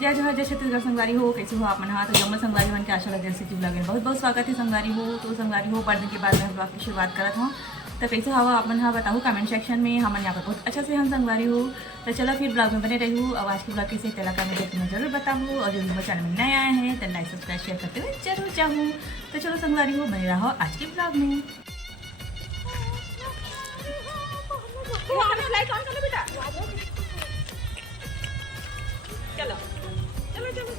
जय जोहर जय छत्तीसगढ़ संगवारी हो। कैसे हो आप मन? हाँ तो जम्मू संगवारी मन के आशा लगे सिटी ब्लॉग में बहुत बहुत स्वागत है। संगवारी हो तो संगवारी हो पढ़ने के बाद मैं ब्लॉग की शुरुआत करत हूँ। तो कैसे हवा आप मन हाँ बताओ कमेंट सेक्शन में। हम यहाँ पर बहुत अच्छा से हम संगवारी हो। तो चलो फिर ब्लॉग में बने रहूँ। और आज की ब्लॉग कैसे तेला का मुझे तुम्हें जरूर बताऊँ। और जो भी चैनल में नए आए हैं तो लाइक सब्सक्राइब शेयर करते हुए जरूर चाहूँ। तो चलो संगवारी हो बने रहो आज की ब्लॉग में। चलो चलो चलो चलो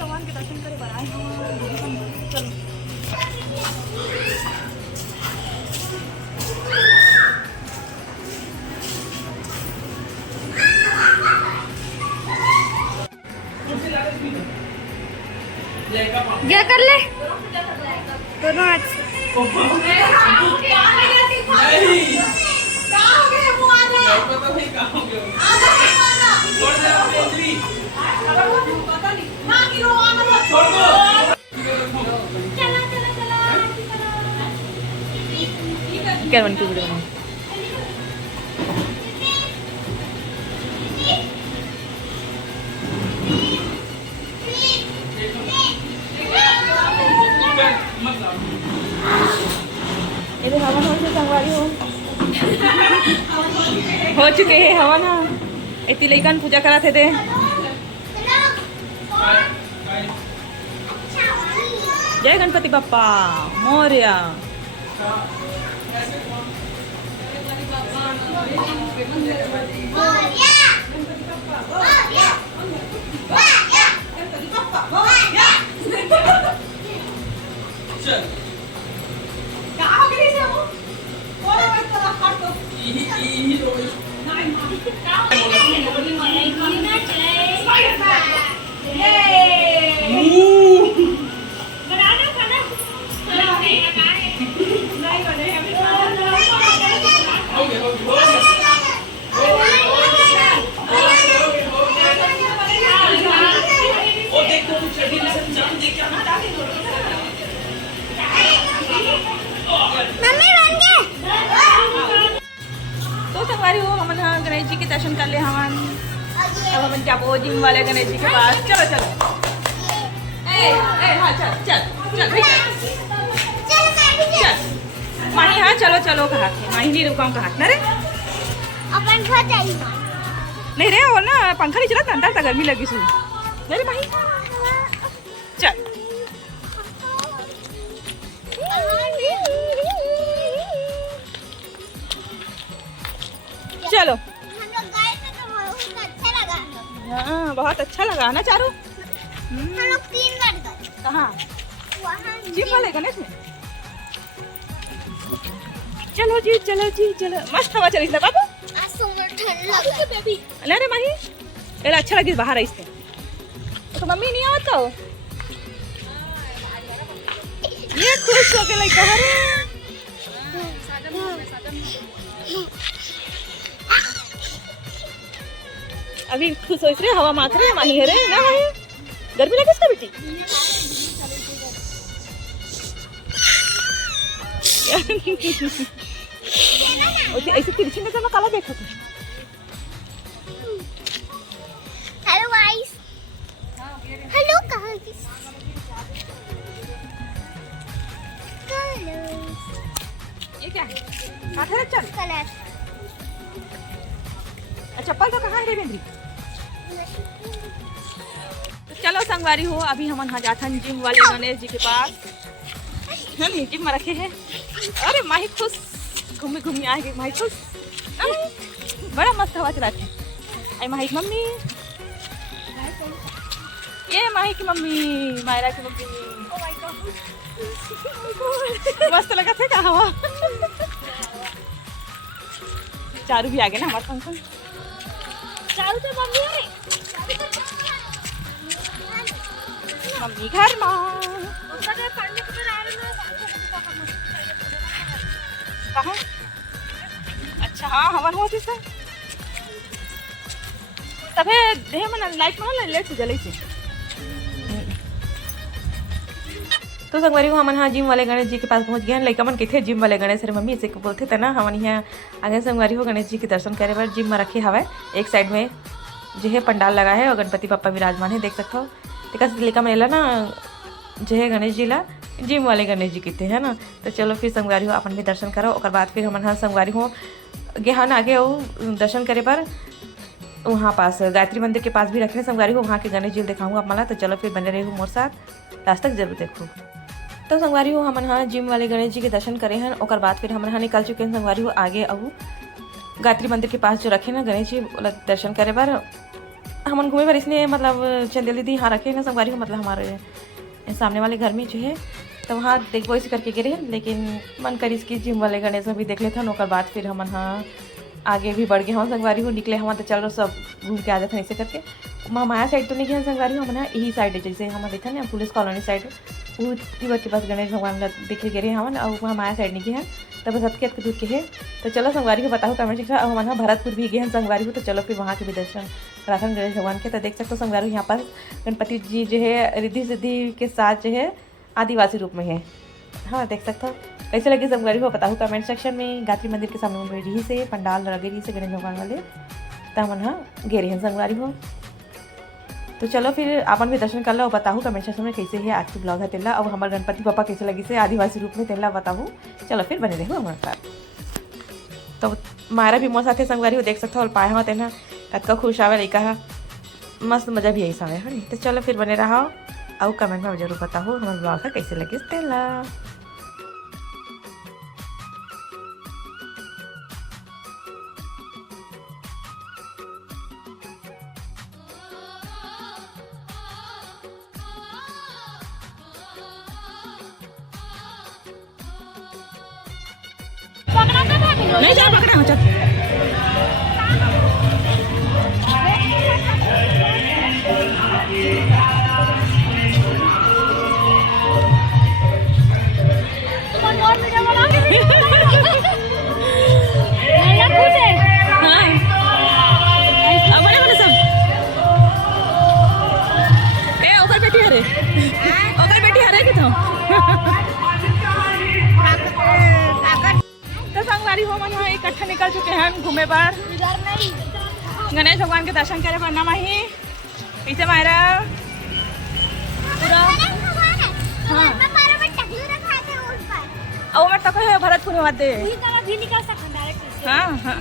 भगवान के दर्शन करे बनाए चलो। क्या कर ले दोनों हाथ क्या बन की वीडियो बनाओ। ये हवन हो से संगवारी हो चुके हैं हवन। हाँ इतनी लइकन पूजा करा थे जय गणपति बप्पा मोरया। तो संगवारी हो हम गणेश जी के दर्शन कर ले हवन। अब हम क्या जिम वाले गणेश जी के पास। चलो चलो हाँ चल चल चल चल माही। हाँ चलो चलो कहा माही नहीं रुकाऊँ कहा ना रे अपन घर जाइए नहीं रे वो ना पंखा नहीं चला अंदर तक गर्मी लगी सुन मेरे माही। चल चलो हम लोग गए थे तो बहुत अच्छा लगा। हाँ बहुत अच्छा लगा ना चारू। हम लोग 3 बार गए कहाँ वहाँ जिम वाले गणेश में। चलो जी चलो मस्त हवा चली बाबू। आज सुबह ठंड लगा अरे माही ये अच्छा लगी बाहर आई से तो मम्मी नहीं आवत तो ये खुश हो के लाइक अरे अभी खुश हो रहे हवा माथ रहे माही है रे ना माही गर्मी लगे इसका बेटी। ऐसे तिरछी नजर में काला देखा था। हेलो गाइस हेलो गाइस ये क्या है काठे चल कलर चप्पल तो कहाँ है देवेंद्री। तो चलो संगवारी हो अभी हम यहाँ जाते हैं जिम वाले गणेश जी के पास। हम जिम में रखे हैं। अरे माही खुश घूमी घूमी आएगी माही खुश। बड़ा मस्त हवा चलाते हैं। आई माही की मम्मी ये माही की मम्मी मायरा की मम्मी मस्त लगा थे क्या हवा। चारू भी आ गए ना हमारे फंक्शन। चारू तो मम्मी है मम्मी घर माँ कहाँ अच्छा हाँ हवन होती सर तबे देह मन लाइट मन लेट से जले से तो संगवारी को हमन हाँ जिम वाले गणेश जी के पास पहुंच गए हैं। लइका मन कहते जिम वाले गणेश रे मम्मी इसे बोलते थे ना। हमन यहाँ आगे संगवारी हो गणेश जी के दर्शन करे बर जिम में रखे हवा। एक साइड में जो है पंडाल लगा है और गणपति पप्पा विराजमान है, देख सकते हो। देखा लइका मन एला ना जो है गणेश जी ला जिम वाले गणेश जी कहते हैं ना। तो चलो फिर संगवारी हो अपन भी दर्शन करो। और बाद फिर हमन हाँ संगवारी हो गे हन आगे वो दर्शन करे पर वहाँ पास गायत्री मंदिर के पास भी रखे संगवारी हो, वहाँ के गणेश जी दिखाऊंगा आप मला। तो चलो फिर बने रही हो मोर साथ, लास्ट तक जरूर देखो। तो संगवारी हो हमन हाँ जिम वाले गणेश जी के दर्शन करे हैं। और बाद फिर हमन हाँ निकल चुके हैं संगवारी हो आगे अब गायत्री मंदिर के पास जो रखे ना गणेश जी दर्शन करे पर हमन घूमे पर इसने मतलब चंदेल दीदी यहाँ रखे ना संगवारी हो, मतलब हमारे सामने वाले घर में जो है। तो वहाँ देखो इसी करके गिरे, लेकिन मन करी इसकी जिम वाले गणेश भी देख लेते हैं। और बाद फिर हमन हाँ आगे भी बढ़ गए हम संगवारी हो, निकले हम तो चल रहे सब घूम के आ जाते हैं ऐसे करके। माया साइड तो नहीं गए संगवारी हो, हमने यही साइड है जैसे हम देखा ना पुलिस कॉलोनी साइड वो के पास गणेश भगवान देखे गए हम और वहाँ माया साइड नहीं गए हैं। तब सबके दूर के है। तो चलो संगवारी को बताओ कमेंट सेक्शन। और हम भरतपुर भी गए हैं संगवारी हो, तो चलो फिर वहाँ के भी दर्शन कराथन गणेश भगवान के। तो देख सकते हो संगवारी यहाँ पर गणपति जी जो है रिद्धि सिद्धि के साथ जो है आदिवासी रूप में है। हाँ देख सकते हो। कैसे लगे संगवारी को बताओ कमेंट सेक्शन में। गायत्री मंदिर के सामने रही से पंडाल लगे रही से गणेश भगवान वाले, तो हम हाँ गे रहे हैं संगवारी हो। तो चलो फिर अपन भी दर्शन कर लो और बताओ कमेंट सेक्शन में कैसे है आज की ब्लॉग है तेला। अब हमारे गणपति पापा कैसे लगी से आदिवासी रूप में तेला बताओ। चलो फिर बने रहो हमारे साथ। तो मारा भी मोर साथ संगवारी हो देख सकते हो और पाया हो तेना कतका खुश आवे लइका है, मस्त मजा भी ऐसा है। तो चलो फिर बने रहो और कमेंट में जरूर बताओ हमारे ब्लॉग है कैसे लगे तेला। नहीं जा पकड़ा हो चल। तो संगवारी हो मन इकट्ठा निकल चुके हैं घूमे पर गणेश भगवान के दर्शन करे पर ना ही पीछे मायरा पूरा हाँ और मैं तो कहे भरतपुर में दे हाँ हाँ।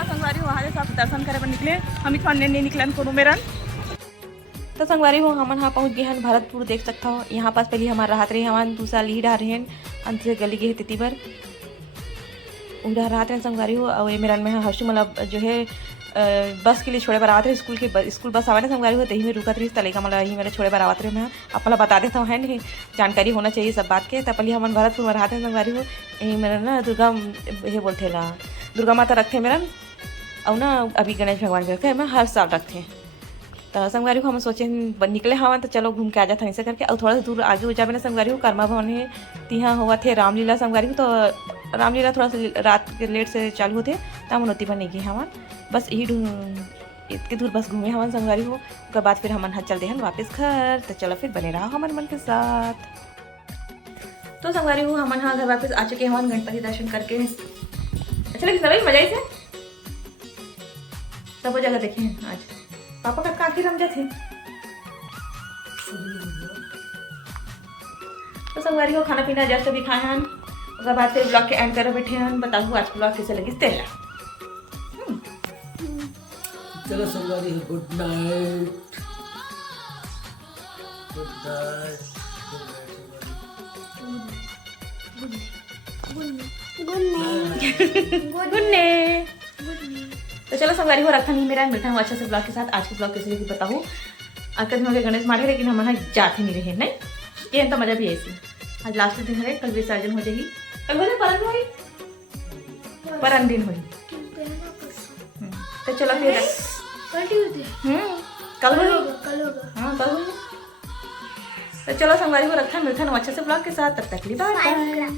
संगवारी वहाँ से सब दर्शन करे पर निकले, हम ही थोड़ा नहीं निकलन कोनो मेरा। तो संगवारी हो हमन हाँ पहुँच गए हैं भरतपुर, देख सकता हो। यहाँ पास पहले हमारा राहत रहे हमारे दूसरा लीड आ रहे हैं अंत से गली गए तिथि पर उधर राहत रहे संगवारी हो। और ये मेरा में हर्षु मतलब जो है बस के लिए छोड़े पर आते स्कूल के स्कूल बस आवा ना संगवारी हो, तही में रुकत रही तलेका मतलब यही मेरे छोड़े पर आवत रहे। मैं अपना बता देता हूँ है नहीं जानकारी होना चाहिए सब बात के। तब पहले हम भरतपुर में रहते हैं संगवारी हो। यही मेरा ना दुर्गा ये बोलते ला दुर्गा माता रखते मेरा और ना अभी गणेश भगवान भी रखे मैं हर साल रखते हैं। तो संगवारी को हम सोचे निकले हवा तो चलो घूम के आ जाता ऐसे करके। और थोड़ा सा दूर आगे हो जाए ना संगवारी को कर्मा भवन है तिहाँ हुआ थे रामलीला संगवारी को। तो रामलीला थोड़ा सा रात के लेट से चालू होते तब नोती पर नहीं गई हवन, बस यही इतनी दूर बस घूमे हवन संगवारी हो। उसके बाद फिर हमन चलते हैं वापस घर। तो चलो फिर बने रहा हमारे मन के साथ। तो संगवारी हो हमन घर वापस आ चुके हवन गणपति दर्शन करके। अच्छा लगे सभी मजा ही से सब जगह देखे हैं। आज पापा का काफी रमजा थे। तो संगवारी को खाना पीना जैसे भी खाए हैं उसके बाद फिर ब्लॉग के एंड कर बैठे हैं। बताओ आज ब्लॉग कैसे लगी तेरा। चलो संगवारी good night good night good night. तो चलो संगवारी हो रखा नहीं मेरा मिलता हूँ अच्छा से ब्लॉग के साथ। आज की ब्लॉग कैसे लगी बताओ। आकर होंगे गणेश मारे लेकिन हम जाते नहीं रहे नहीं ये तो मजा भी ऐसी। आज लास्ट दिन है, कल विसर्जन हो जाएगी। कल बोले परन होगी परन दिन होगी। तो चलो फिर कल होगा हाँ कल होगा। तो चलो संगवारी को रखा मिलता हूँ अच्छे से ब्लॉग के साथ। तब तक बाय।